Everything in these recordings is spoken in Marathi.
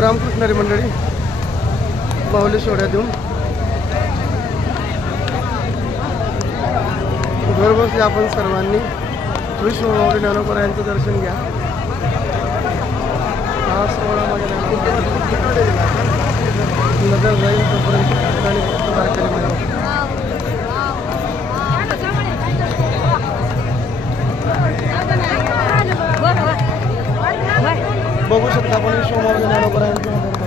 रामकृष्णारी मंडळी माऊली सोहळ्यातून घर बसले आपण सर्वांनी विष्णू माऊली ज्ञानोबा यांचं दर्शन घ्या। हा सोहळा माझ्या नजर जाईल तोपर्यंत आणि फक्त तारखेला मिळाला। बघू शकता आपण विष्णू माऊली ज्ञानोबा यांचं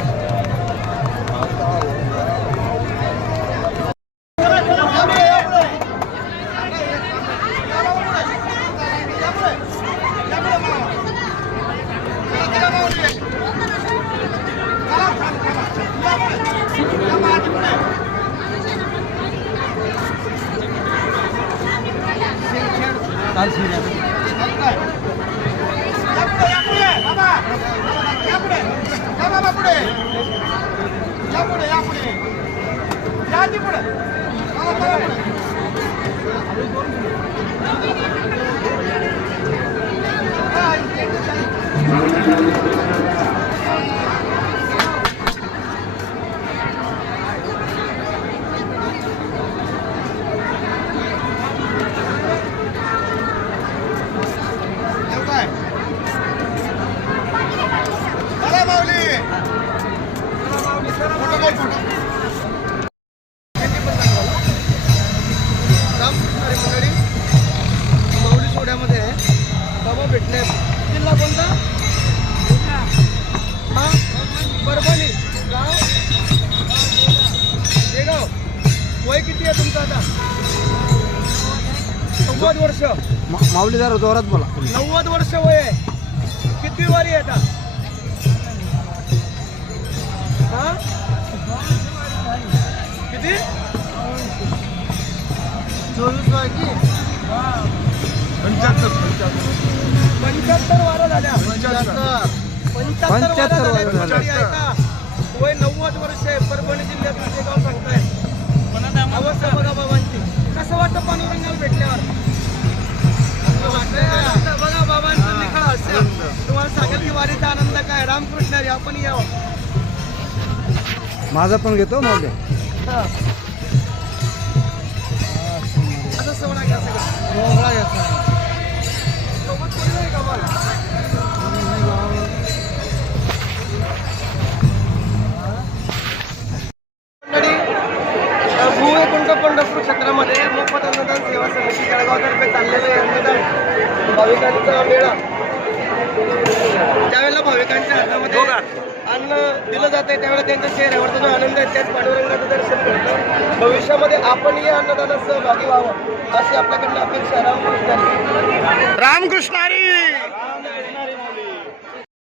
जिल्हा कोणता? हा परभणी गाव शेगाव। वय किती आहे तुमचं आता? 90 वर्ष। माऊली जरा जोरात बोला। 90 वर्ष वय आहे। किती वारी आहे आता? हा किती? 24 वारी। 75 वारा झाल्या। 75 वारा झाल्या। वय 90 वर्ष आहे। परभणी जिल्ह्यातून शेगाव सांगताय। अवस्था बघा बाबांची। कसं वाटतं पांडुरंगाला भेटल्यावर? बघा बाबांचं निखळ हास्य। तुम्हाला सांगेल की वारीचा आनंद काय। रामकृष्ण हरी आपण यावं। माझा पण घेतो माऊली। असं सोहळा घ्या सगळं। पंढरपूर क्षेत्रामध्ये मोफत अन्नदान सेवा समिती जळगावतर्फे चाललेले अन्नदान भाविकांचा मेळा। त्यावेळेला भाविकांच्या हातामध्ये अन्न दिलं जाते त्यावेळेला त्यांच्या चेहऱ्यावरचा जो आनंद आहे त्याच पांडुरंगाचं दर्शन करतं। भविष्यामध्ये आपण या अन्नदानात सहभागी व्हावं अशी आपल्याकडनं अपेक्षा। रामकृष्ण हरी।